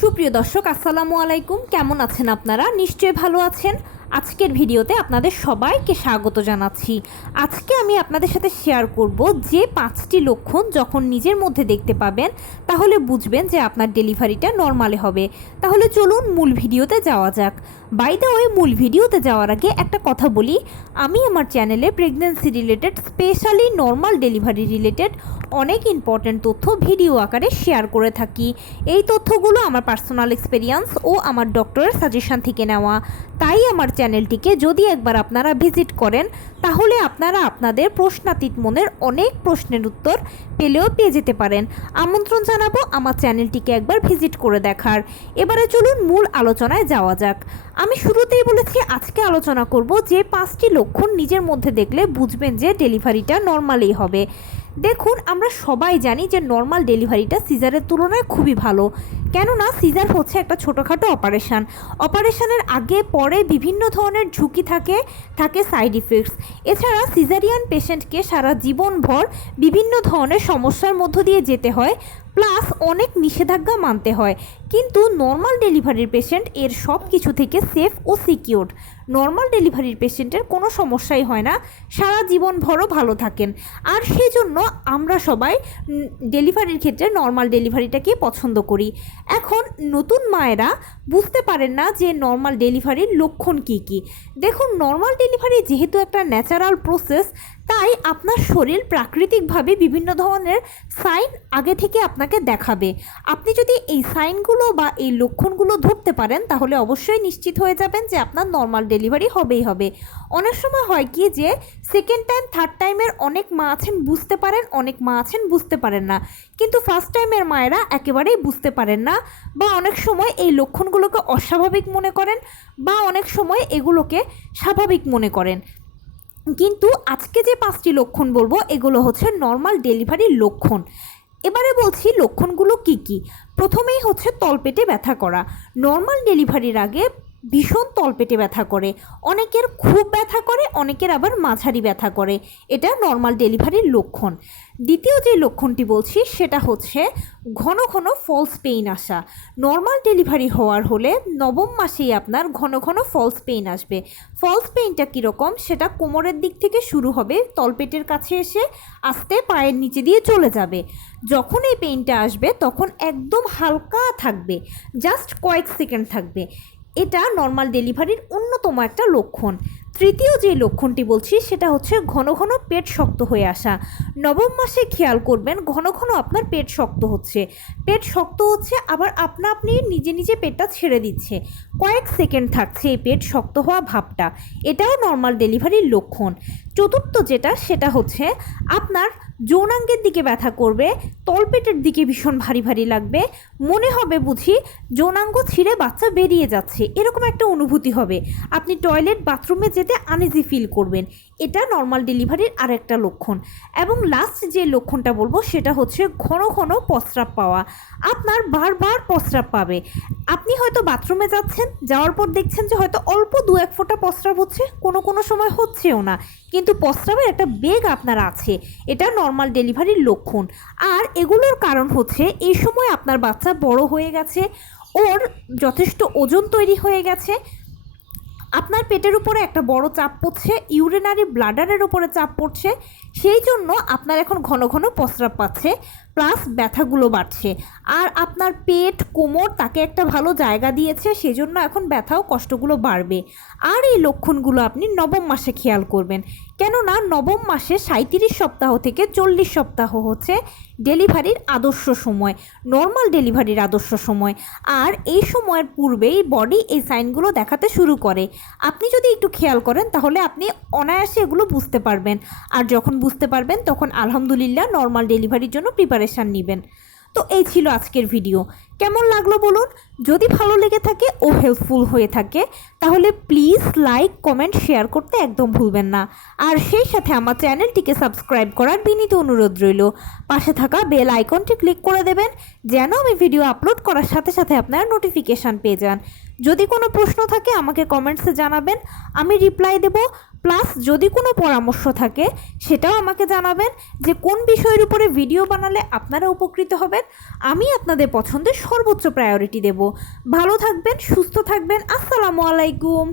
সুপ্রিয় দর্শক আসসালামু আলাইকুম, কেমন আছেন আপনারা? নিশ্চয়ই ভালো আছেন। আজকের ভিডিওতে আপনাদের সবাইকে স্বাগত জানাচ্ছি। আজকে আমি আপনাদের সাথে শেয়ার করব যে 5টি লক্ষণ যখন নিজের মধ্যে দেখতে পাবেন তাহলে বুঝবেন যে আপনার ডেলিভারিটা নর্মালে হবে। তাহলে চলুন মূল ভিডিওতে যাওয়া যাক। বাই দ্য ওয়ে, মূল ভিডিওতে যাওয়ার আগে একটা কথা বলি, আমি আমার চ্যানেলে pregnancy related, specially normal delivery related অনেক ইম্পর্ট্যান্ট তথ্য ভিডিও আকারে শেয়ার করে থাকি। এই তথ্যগুলো আমার পার্সোনাল এক্সপেরিয়েন্স ও আমার ডক্টরের সাজেশন থেকে নেওয়া। তাই আমার চ্যানেলটিকে যদি একবার আপনারা ভিজিট করেন তাহলে আপনারা আপনাদের প্রশ্নাতীত মনের অনেক প্রশ্নের উত্তর পেয়ে যেতে পারেন। আমন্ত্রণ জানাবো আমার চ্যানেলটিকে একবার ভিজিট করে দেখার। এবারে চলুন মূল আলোচনায় যাওয়া যাক। আমি শুরুতেই বলেছি আজকে আলোচনা করব যে 5টি লক্ষণ নিজের মধ্যে দেখলে বুঝবেন যে ডেলিভারিটা নর্মালই হবে। দেখুন, আমরা সবাই জানি যে নর্মাল ডেলিভারিটা সিজারের তুলনায় খুবই ভালো, কেননা সিজার হচ্ছে একটা ছোটোখাটো অপারেশনের আগে পরে বিভিন্ন ধরনের ঝুঁকি থাকে সাইড ইফেক্টস। এছাড়া সিজারিয়ান পেশেন্টকে সারা জীবনভর বিভিন্ন ধরনের সমস্যার মধ্য দিয়ে যেতে হয়, প্লাস অনেক নিষেধাজ্ঞা মানতে হয়। কিন্তু নর্মাল ডেলিভারির পেশেন্ট এর সব কিছু থেকে সেফ ও সিকিউরড। নর্মাল ডেলিভারির পেশেন্টের কোনো সমস্যাই হয় না, সারা জীবনভরও ভালো থাকেন। আর সেই জন্য আমরা সবাই ডেলিভারির ক্ষেত্রে নর্মাল ডেলিভারিটাকে পছন্দ করি। এখন নতুন মায়েরা বুঝতে পারেন না যে নর্মাল ডেলিভারির লক্ষণ কী কী। দেখুন, নর্মাল ডেলিভারি যেহেতু একটা ন্যাচারাল প্রসেস, তাই আপনার শরীর প্রাকৃতিকভাবে বিভিন্ন ধরনের সাইন আগে থেকে আপনাকে দেখাবে। আপনি যদি এই সাইনগুলো বা এই লক্ষণগুলো ধরতে পারেন তাহলে অবশ্যই নিশ্চিত হয়ে যাবেন যে আপনার নর্মাল ডেলিভারি হবেই হবে। অনেক সময় হয় কি যে সেকেন্ড টাইম, থার্ড টাইমের অনেক মা আছেন বুঝতে পারেন, অনেক মা আছেন বুঝতে পারেন না। কিন্তু ফার্স্ট টাইমের মায়েরা একেবারেই বুঝতে পারেন না, বা অনেক সময় এই লক্ষণগুলোকে অস্বাভাবিক মনে করেন, বা অনেক সময় এগুলোকে স্বাভাবিক মনে করেন। কিন্তু আজকে যে 5টি লক্ষণ বলবো এগুলো হচ্ছে নর্মাল ডেলিভারির লক্ষণ। এবারে বলছি লক্ষণগুলো কি কি। প্রথমেই হচ্ছে তলপেটে ব্যথা করা। নর্মাল ডেলিভারির আগে ভীষণ তলপেটে ব্যথা করে, অনেকের খুব ব্যথা করে, অনেকের আবার মাঝারি ব্যথা করে। এটা নর্মাল ডেলিভারির লক্ষণ। দ্বিতীয় যে লক্ষণটি বলছি সেটা হচ্ছে ঘন ঘন ফলস পেইন আসা। নর্মাল ডেলিভারি হওয়ার হলে 9ম মাসেই আপনার ঘন ঘন ফলস পেইন আসবে। ফলস পেইনটা কীরকম, সেটা কোমরের দিক থেকে শুরু হবে, তলপেটের কাছে এসে আস্তে পায়ের নিচে দিয়ে চলে যাবে। যখন এই পেইনটা আসবে তখন একদম হালকা থাকবে, জাস্ট কয়েক সেকেন্ড থাকবে। এটা নর্মাল ডেলিভারির অন্যতম একটা লক্ষণ। তৃতীয় যে লক্ষণটি বলছি সেটা হচ্ছে ঘন ঘন পেট শক্ত হয়ে আসা। 9ম মাসে খেয়াল করবেন ঘন ঘন আপনার পেট শক্ত হচ্ছে, আবার আপনি নিজে নিজে পেটটা ছেড়ে দিচ্ছে, কয়েক সেকেন্ড থাকছে এই পেট শক্ত হওয়া ভাবটা। এটাও নর্মাল ডেলিভারির লক্ষণ। চতুর্থ সেটা হচ্ছে আপনার যৌনাঙ্গের দিকে ব্যথা করবে, তলপেটের দিকে ভীষণ ভারী ভারী লাগবে, মনে হবে বুঝি যৌনাঙ্গ ছিঁড়ে বাচ্চা বেরিয়ে যাচ্ছে, এরকম একটা অনুভূতি হবে। আপনি টয়লেট বাথরুমে যেতে আনইজি ফিল করবেন। এটা নর্মাল ডেলিভারির আরেকটা লক্ষণ। এবং লাস্ট যে লক্ষণটা বলবো সেটা হচ্ছে ঘন ঘন প্রস্রাব পাওয়া। আপনার বারবার প্রস্রাব পাবে। আপনি হয়তো বাথরুমে যাওয়ার পর দেখছেন যে হয়তো অল্প 2-1 ফোঁটা প্রস্রাব হচ্ছে, কোনো সময় হচ্ছেও না, কিন্তু প্রস্রাবের একটা বেগ আপনার আছে। এটা নর্মাল ডেলিভারির লক্ষণ। আর এগুলোর কারণ হচ্ছে এই সময় আপনার বাচ্চা বড় হয়ে গেছে, ওর যথেষ্ট ওজন তৈরি হয়ে গেছে, আপনার পেটের উপরে একটা বড় চাপ পড়ছে, ইউরিনারি ব্লাডারের উপরে চাপ পড়ছে, সেই জন্য আপনার এখন ঘন ঘন প্রস্রাব পাচ্ছে, প্লাস ব্যথাগুলো বাড়ছে। আর আপনার পেট, কোমর তাকে একটা ভালো জায়গা দিয়েছে, সেজন্য এখন ব্যথাও কষ্টগুলো বাড়বে। আর এই লক্ষণগুলো আপনি 9ম মাসে খেয়াল করবেন, কেননা 9ম মাসে 37 সপ্তাহ থেকে 40 সপ্তাহ হচ্ছে ডেলিভারির আদর্শ সময়, নর্মাল ডেলিভারির আদর্শ সময়। আর এই সময়ের পূর্বেই বডি এই সাইনগুলো দেখাতে শুরু করে। আপনি যদি একটু খেয়াল করেন তাহলে আপনি অনায়াসে এগুলো বুঝতে পারবেন। আর যখন বুঝতে পারবেন তখন আলহামদুলিল্লাহ নর্মাল ডেলিভারির জন্য প্রিপারেশান নেবেন। তো এই ছিল আজকের ভিডিও। কেমন লাগলো বলুন? যদি ভালো লেগে থাকে ও হেল্পফুল হয়ে থাকে তাহলে প্লিজ লাইক, কমেন্ট, শেয়ার করতে একদম ভুলবেন না। আর সেই সাথে আমার চ্যানেলটিকে সাবস্ক্রাইব করার বিনীত অনুরোধ রইল। পাশে থাকা বেল আইকনটি ক্লিক করে দেবেন যেন আমি ভিডিও আপলোড করার সাথে সাথে আপনারা নোটিফিকেশান পেয়ে যান। যদি কোনো প্রশ্ন থাকে আমাকে কমেন্টসে জানাবেন, আমি রিপ্লাই দেব। প্লাস যদি কোনো পরামর্শ থাকে সেটাও আমাকে জানাবেন যে কোন বিষয়ের উপরে ভিডিও বানালে আপনারা উপকৃত হবেন। আমি আপনাদের পছন্দের সর্বোচ্চ প্রায়োরিটি দেব। ভালো থাকবেন, সুস্থ থাকবেন। আসসালামু আলাইকুম।